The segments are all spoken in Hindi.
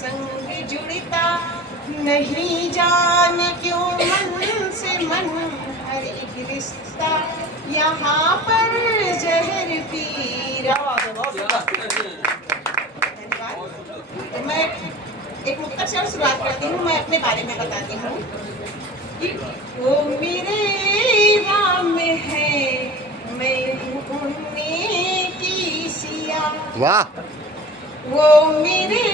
संग जुड़ता नहीं, जाने क्यों मन से मन हर एक रिश्ता यहाँ पर जहर पी रहा। तो मैं एक मुक्तक से शुरुआत करती हूँ। मैं अपने बारे में बताती हूँ कि वो मेरे राम है, मैं हूँ उन्हीं की सिया। वाह। वो मेरे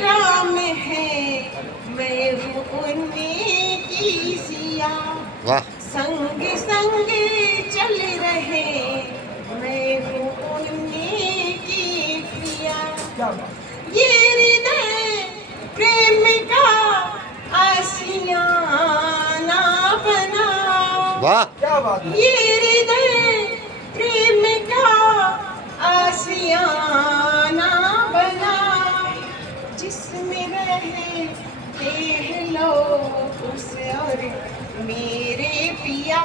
राम है, मैं हूँ उन्हीं की सिया। वाह। संग संग चल रहे, मैं हूँ उन्हीं की प्रिया। ये हृदय प्रेम का आशियाना बना। वाह। क्या बात है। ये हृदय प्रेम का आशियाना बना, जिसमें रहते लो उस और मेरे पिया।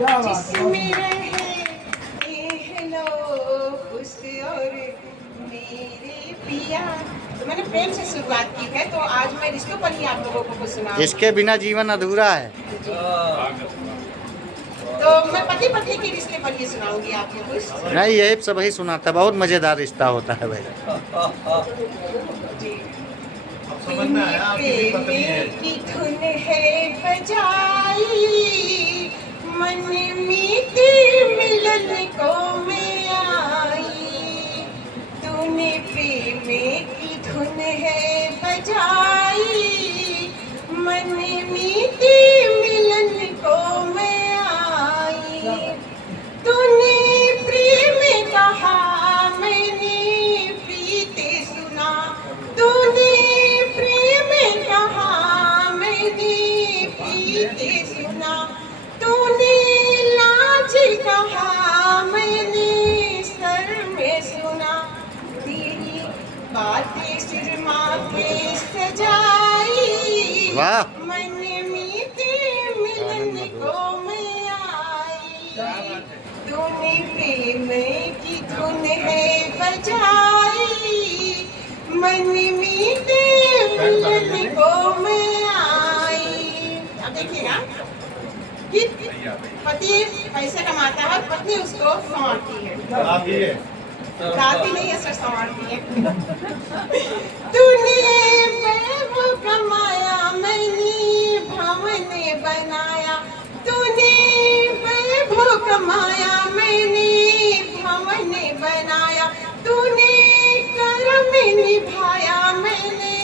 जिसमें रहते लो उस और मेरे पिया। तो मैंने प्रेम से शुरुआत की है, तो आज मैं रिश्तों पर ही आप लोगों को कुछ सुनाऊंगी। इसके बिना जीवन अधूरा है। तो मैं पति पत्नी के रिश्ते पर ही सुनाऊंगी आपको कुछ। नहीं, यही सब ही सुनाता, बहुत मजेदार रिश्ता होता है भाई। जी। समझ में आया आपकी पत्नी है। की धुन है बजाई, मन मीठी मिलन को मैं आई। तूने प्रेम की धुन है बजाई, मन मीठी मिलन को मैं आई। तूने प्रेम कहा, मैंने प्रीत सुना। तूने प्रेम कहा, मैंने प्रीत सुना। तूने लाज कहा, मैंने सर में सुना। तेरी बातें सिरमा के सजाई, वाह। मन मीठे मिलन को मैं आई। तूने प्रेम की धुन है बजाई, मन मीठे मिलन को मैं आई। अब देखिएगा कि पति पैसे कमाता है, पत्नी उसको संवारती है। आप ये गाती नहीं है, सर संवारती है। तूने वैभव कमाया, मैंने भवन बनाया। तूने वैभव कमाया, मैंने भवन बनाया। तूने कर्म निभाया, मैंने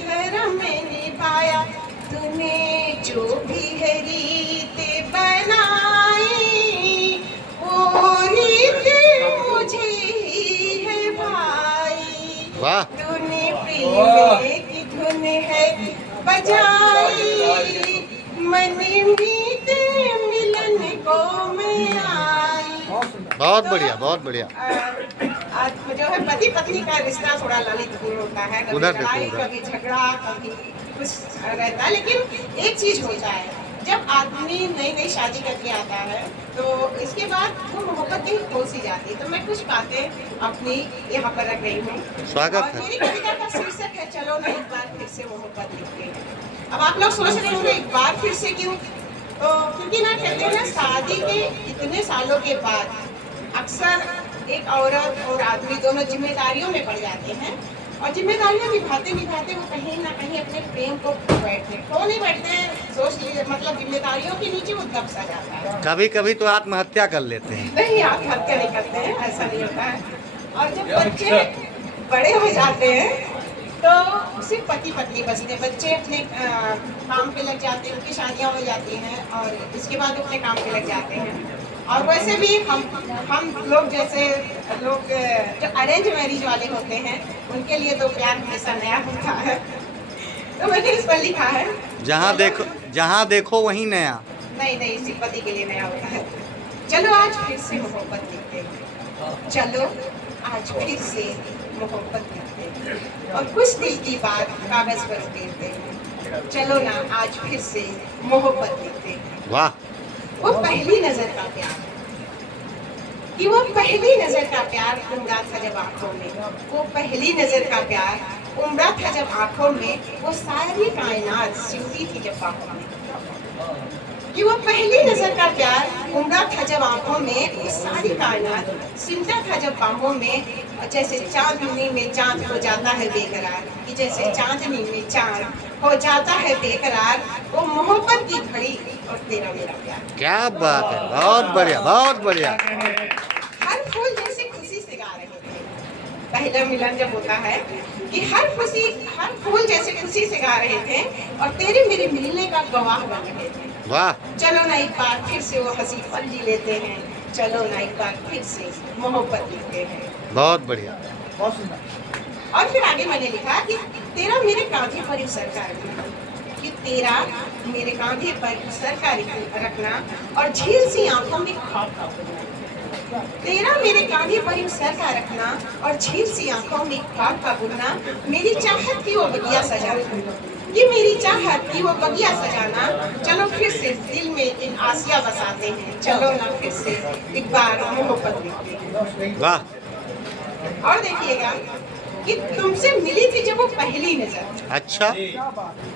धर्म निभाया। तूने जो भी है रीत बनाई, वो रीत मुझे ही है भाई। वाह। तूने प्रेम की धुन है बजाई, मन मीठे मिलन को मैं आई। बहुत बढ़िया, बहुत बढ़िया। आज जो है पति पत्नी का रिश्ता थोड़ा ललितपूर्ण होता है। कभी उधर देखो, लड़ाई, उधर। कभी झगड़ा, कभी कुछ रहता है, लेकिन एक चीज होता है, जब आदमी नई नई शादी करके आता है तो इसके बाद वो मोहब्बत की खो सी जाती है। तो मैं कुछ बातें अपनी यहाँ पर रख रही हूँ। स्वागत और है। मेरी कविता का शीर्षक है चलो ना एक बार फिर से मोहब्बत लिखते हैं। अब आप लोग सोच रहे होंगे एक बार फिर से क्यों? तो क्योंकि ना कहते हैं ना, शादी के इतने सालों के बाद अक्सर एक औरत और आदमी दोनों जिम्मेदारियों में पड़ जाते हैं, और जिम्मेदारियां निभाते निभाते वो कहीं ना कहीं अपने प्रेम को खो नहीं बैठते। सोच लीजिए, मतलब जिम्मेदारियों के नीचे वो दब सा जाता है। कभी कभी तो आत्महत्या कर लेते हैं। नहीं, आत्महत्या नहीं करते हैं, ऐसा नहीं होता है। और जब बच्चे बड़े हो जाते हैं तो सिर्फ पति पत्नी बचते हैं। बच्चे अपने काम पे लग जाते हैं, उनकी शादियां हो जाती हैं और इसके बाद अपने काम पे लग जाते हैं। और वैसे भी हम लोग जैसे लोग जो अरेंज मैरिज वाले होते हैं, उनके लिए तो प्यार हमेशा नया होता है। तो मैंने इस पर लिखा है, जहाँ देखो वहीं नया। नहीं, सिर्फ पति के लिए नया होता है। चलो आज फिर से मोहब्बत लिखते हैं, चलो आज फिर से मोहब्बत लिखते हैं, और कुछ दिल की बात कागज पर उकेरते हैं। चलो ना आज फिर से मोहब्बत लिखते हैं। वाह। वो पहली नजर का प्यार, कि वो पहली नजर का प्यार उमड़ा था जब आंखों में, वो पहली नजर का प्यार उमड़ा था जब आंखों में, वो सारी कायनात सिमटी थी जब बाहों में। कि वो पहली नजर का प्यार उमड़ा था जब आंखों में, वो सारी कायनात सिमटा था जब बाहों में। जैसे चांदनी में चांद हो जाता है बेकरार, कि जैसे चांदनी में चांद हो जाता है बेकरार, वो मोहब्बत की घड़ी और तेरा मेरा प्यार। क्या बात है, बहुत बढ़िया, बहुत बढ़िया। हर फूल जैसे खुशी से गा रहे थे, पहला मिलन जब होता है कि हर फूल जैसे खुशी से गा रहे थे और तेरे मेरे मिलने का गवाह बन रहे थे। वाह, चलो ना एक बार फिर से वो हंसी पल जी लेते हैं, चलो ना एक बार फिर से मोहब्बत लिखते हैं। बहुत बढ़िया। और फिर आगे मैंने लिखा कि तेरा मेरे कांधे पर यूं सर का रखना, कि तेरा मेरे कांधे पर यूं सर का रखना और झील सी आंखों में ख्वाब का बुनना। तेरा मेरे कांधे पर यूं सर का रखना और झील सी आंखों में ख्वाब का बुनना, मेरी चाहत की वो बगिया सजाना, ये मेरी चाहत की वो बगिया सजाना। चलो फिर से दिल में इन आसिया बसाते हैं, चलो ना फिर से एक बार मोहब्बत लिखते हैं। वाह, और देखिएगा कि तुमसे मिली थी जब वो पहली नजर, अच्छा,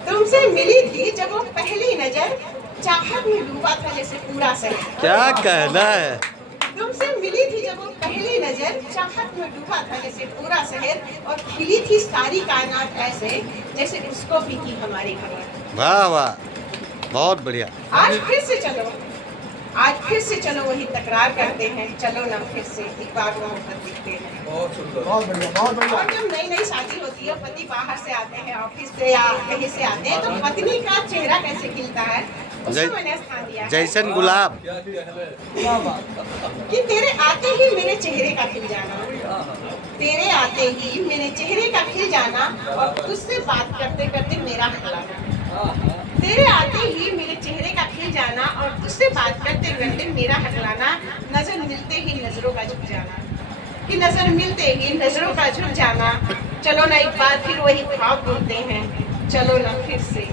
तुमसे मिली थी जब वो पहली नजर, चाहत में डूबा था जैसे पूरा शहर। क्या कहना है। तुमसे मिली थी जब वो पहली नजर, चाहत में डूबा था जैसे पूरा शहर, और खिली थी सारी कायनात ऐसे जैसे उसको भी थी हमारी खबर। वाह वाह, बहुत बढ़िया। आज फिर से चलो वही तकरार करते हैं, चलो ना फिर से एक बार मोहब्बत लिखते हैं। बहुत सुंदर, बहुत बढ़िया, बहुत बढ़िया। और जब नई नई शादी होती है, पति बाहर से आते हैं, ऑफिस से या कहीं से आते हैं, तो पत्नी का चेहरा कैसे खिलता है उसको मैंने स्थान दिया है। जैसन गुलाब। कि तेरे आते ही मेरे चेहरे का खिल जाना, तेरे आते ही मेरे चेहरे का खिल जाना और तुझसे बात करते करते मेरा हटलाना, तेरे आते ही मेरे चेहरे का खिल जाना और तुझसे बात करते करते मेरा हटलाना, नजर मिलते ही नजरों का झुक जाना, कि नजर मिलते ही नजरों का झुक जाना। चलो ना एक बार फिर वही ख्वाब बोलते हैं, चलो ना फिर से